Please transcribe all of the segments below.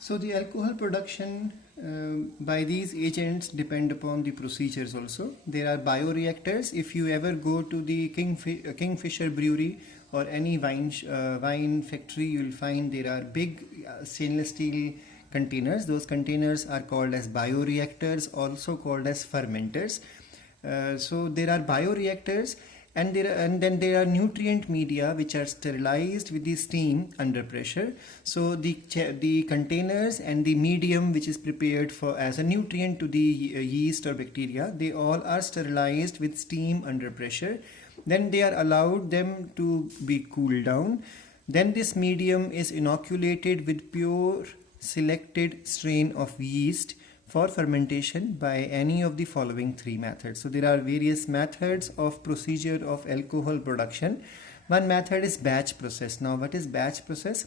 So the alcohol production by these agents depend upon the procedures also. There are bioreactors. If you ever go to the Kingfisher Brewery or any wine factory, you will find there are big stainless steel containers. Those containers are called as bioreactors, also called as fermenters. So there are bioreactors, and then there are nutrient media which are sterilized with the steam under pressure. So the containers and the medium which is prepared for as a nutrient to the yeast or bacteria, they all are sterilized with steam under pressure. Then they are allowed them to be cooled down. Then this medium is inoculated with pure selected strain of yeast for fermentation by any of the following three methods. So there are various methods of procedure of alcohol production. One method is batch process. Now what is batch process?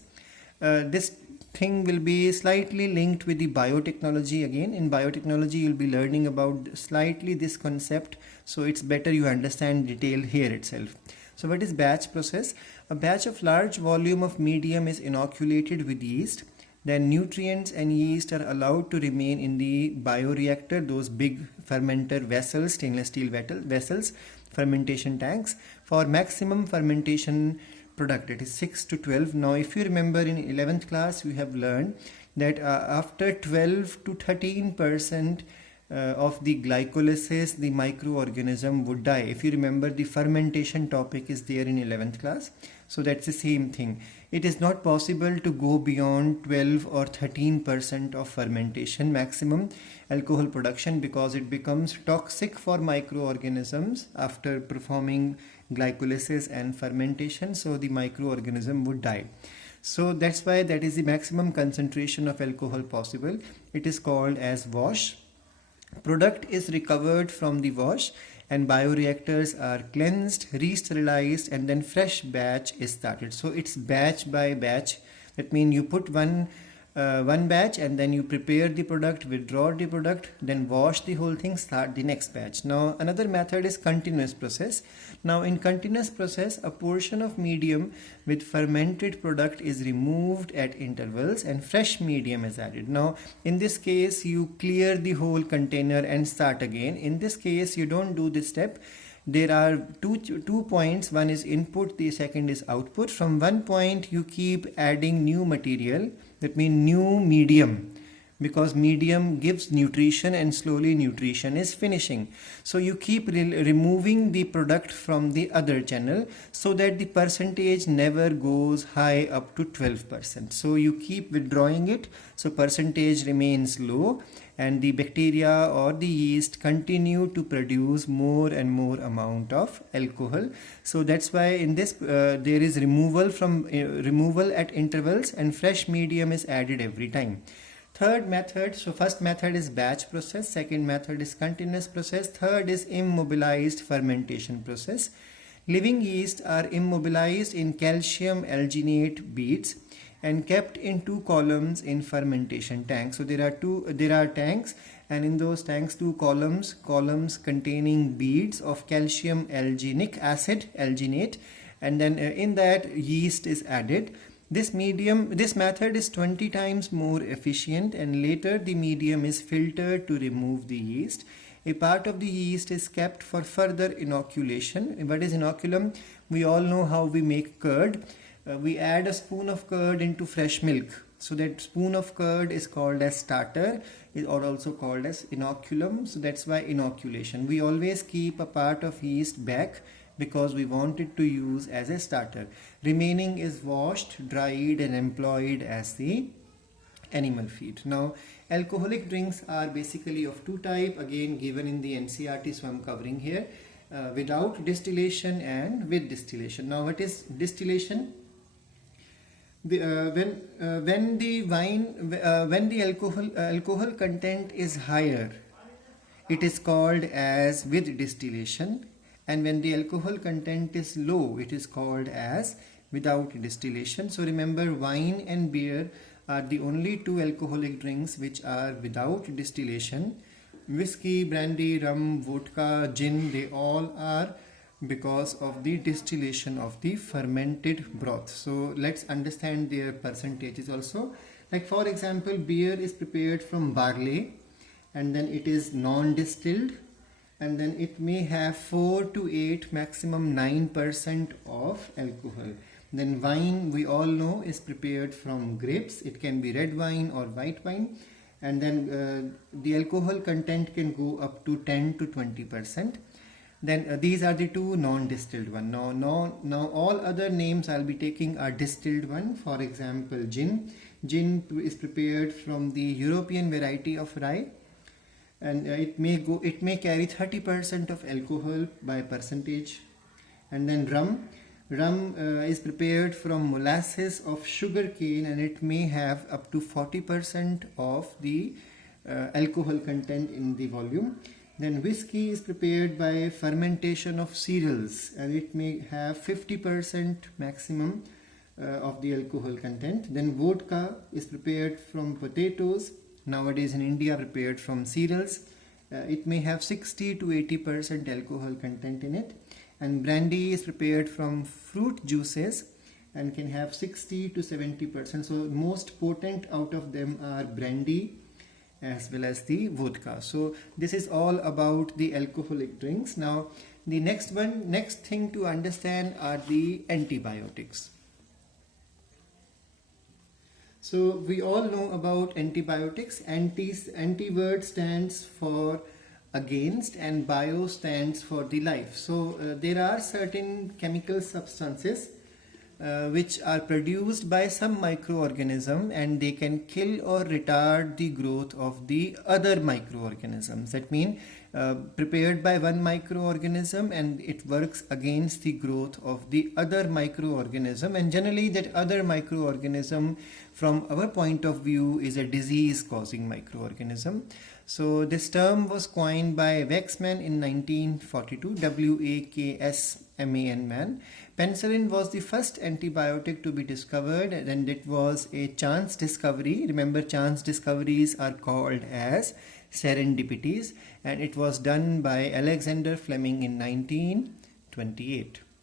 This thing will be slightly linked with the biotechnology again. In biotechnology you'll be learning about slightly this concept, so it's better you understand detail here itself. So what is batch process? A batch of large volume of medium is inoculated with yeast. Then nutrients and yeast are allowed to remain in the bioreactor, those big fermenter vessels, stainless steel vessels, fermentation tanks, for maximum fermentation product. It is 6 to 12. Now if you remember in 11th class we have learned that after 12 to 13% of the glycolysis, the microorganism would die. If you remember, the fermentation topic is there in 11th class. So that's the same thing. It is not possible to go beyond 12 or 13% of fermentation maximum alcohol production, because it becomes toxic for microorganisms after performing glycolysis and fermentation. So the microorganism would die. So that's why that is the maximum concentration of alcohol possible. It is called as wash. Product is recovered from the wash and bioreactors are cleansed, re-sterilized, and then fresh batch is started. So it's batch by batch. That means you put one batch and then you prepare the product, withdraw the product, then wash the whole thing, start the next batch. Now another method is continuous process. Now in continuous process, a portion of medium with fermented product is removed at intervals and fresh medium is added. Now in this case you clear the whole container and start again. In this case you don't do this step. There are two points. One is input, the second is output. From one point you keep adding new material, that means new medium, because medium gives nutrition and slowly nutrition is finishing. So you keep removing the product from the other channel so that the percentage never goes high up to 12%. So you keep withdrawing it, so percentage remains low, and the bacteria or the yeast continue to produce more and more amount of alcohol. So that's why in this there is removal at intervals and fresh medium is added every time. Third method, so first method is batch process, second method is continuous process, third is immobilized fermentation process. Living yeast are immobilized in calcium alginate beads and kept in two columns in fermentation tanks. So there are tanks, and in those tanks two columns containing beads of calcium alginate, and then in that yeast is added. This method is 20 times more efficient, and later the medium is filtered to remove the yeast. A part of the yeast is kept for further inoculation. What is inoculum? We all know how we make curd. We add a spoon of curd into fresh milk. So that spoon of curd is called as starter, or also called as inoculum. So that's why inoculation. We always keep a part of yeast back because we want it to use as a starter. Remaining is washed, dried, and employed as the animal feed. Now alcoholic drinks are basically of two types, again given in the NCERT, so I'm covering here. Without distillation and with distillation. Now what is distillation? When the alcohol content is higher, it is called as with distillation, and when the alcohol content is low, it is called as without distillation. So remember, wine and beer are the only two alcoholic drinks which are without distillation. Whiskey, brandy, rum, vodka, gin, they all are because of the distillation of the fermented broth. So let's understand their percentages also. Like for example, beer is prepared from barley and then it is non-distilled, and then it may have 4 to 8 maximum 9% of alcohol. Then wine, we all know, is prepared from grapes. It can be red wine or white wine, and then the alcohol content can go up to 10 to 20%. Then these are the two non-distilled one. Now all other names I'll be taking are distilled one. For example, gin. Gin is prepared from the European variety of rye, and it may carry 30% of alcohol by percentage. And then rum is prepared from molasses of sugar cane, and it may have up to 40% of the alcohol content in the volume. Then whiskey is prepared by fermentation of cereals, and it may have 50% maximum of the alcohol content. Then vodka is prepared from potatoes, nowadays in India prepared from cereals. It may have 60 to 80% alcohol content in it. And brandy is prepared from fruit juices and can have 60 to 70%. So most potent out of them are brandy as well as the vodka. So this is all about the alcoholic drinks. Now the next thing to understand are the antibiotics. So we all know about antibiotics. Anti word stands for against and bio stands for the life. So there are certain chemical substances which are produced by some microorganism, and they can kill or retard the growth of the other microorganisms. That means prepared by one microorganism and it works against the growth of the other microorganism, and generally that other microorganism from our point of view is a disease causing microorganism. So this term was coined by Waxman in 1942, Waksman man. Penicillin was the first antibiotic to be discovered, and it was a chance discovery. Remember, chance discoveries are called as serendipities, and it was done by Alexander Fleming in 1928.